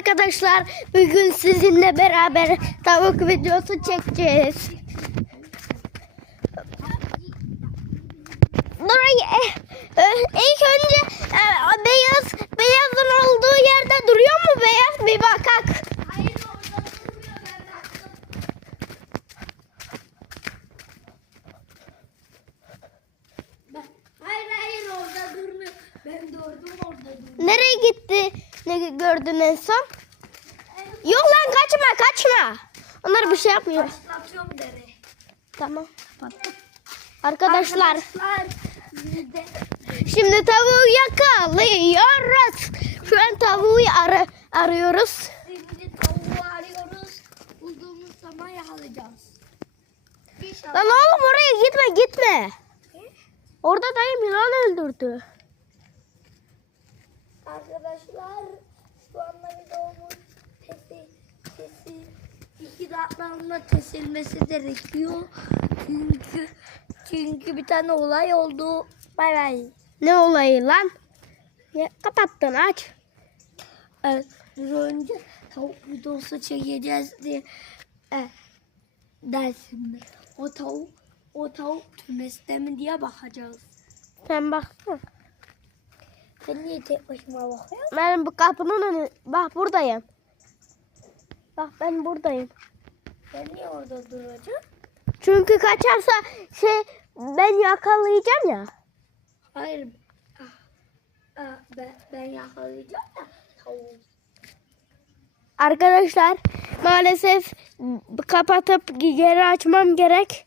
arkadaşlar. Bugün sizinle beraber tavuk videosu çekeceğiz. Burayı eh, eh, ilk önce eh, beyaz beyazın olduğu yerde duruyor mu beyaz bir bakak. Hayır hayır hayır orada durmuyor. Ben gördüm orada durmuyor. Nereye gitti? Ne gördün en son? Yok lan kaçma kaçma. Onlar bir şey yapmıyor. Başlatıyorum dere. Tamam. Arkadaşlar şimdi tavuğu yakalıyoruz. Şu an tavuğu ara, arıyoruz. şimdi tavuğu arıyoruz. Bulduğumuz zaman yakalayacağız. Lan oğlum oraya gitme gitme. Orada dayım yılan öldürdü. Arkadaşlar şu anda videomun sesi, sesi iki dakikasında kesilmesi gerekiyor. Çünkü çünkü bir tane olay oldu. Bay bay. Ne olayı lan? Ya, kapattın aç. Evet, bir önce tavuk videosu çekeceğiz diye e, dersimde. O tavuk o tavuk kümeste mi diye bakacağız. Sen baksana. Sen niye tek başıma bakıyorsun? Ben bu kapının önü. Bak buradayım. Bak ben buradayım. Ben niye orada duracağım? Çünkü kaçarsa şey ben yakalayacağım ya. Hayır. Ah, ah, ben, ben yakalayacağım da. Arkadaşlar maalesef kapatıp geri açmam gerek.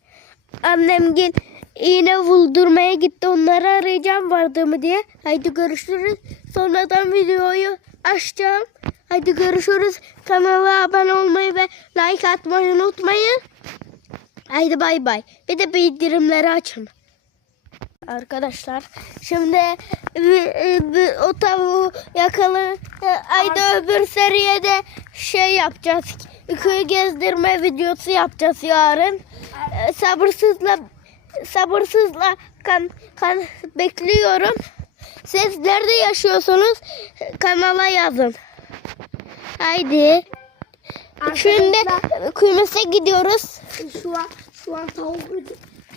Annem gel iğne vuldurmaya gitti. Onları arayacağım vardı mı diye. Haydi görüşürüz. Sonradan videoyu açacağım. Haydi görüşürüz. Kanala abone olmayı ve like atmayı unutmayın. Haydi bay bay. Bir de bildirimleri açın. Arkadaşlar şimdi o tavuğu yakalı ayda öbür seriye de şey yapacağız. Köyü gezdirme videosu yapacağız yarın. Ee, Sabırsızla sabırsızla kan, kan bekliyorum. Siz nerede yaşıyorsunuz? Kanala yazın. Haydi. Şimdi kümese gidiyoruz. Şu an şu an tavuk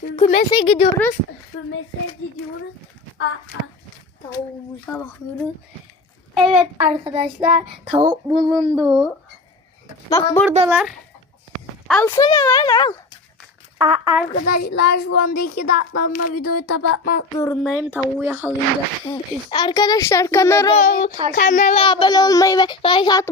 küm- Kümese gidiyoruz. kümese gidiyoruz. Aa, aa, tavuğumuza bakıyoruz. Evet arkadaşlar tavuk bulundu. Bak buradalar. Alsana lan al. Arkadaşlar şu anda iki dakikada videoyu kapatmak zorundayım. Tavuğu yakalayınca. Arkadaşlar kanala, kanala abone olmayı ve like atmayı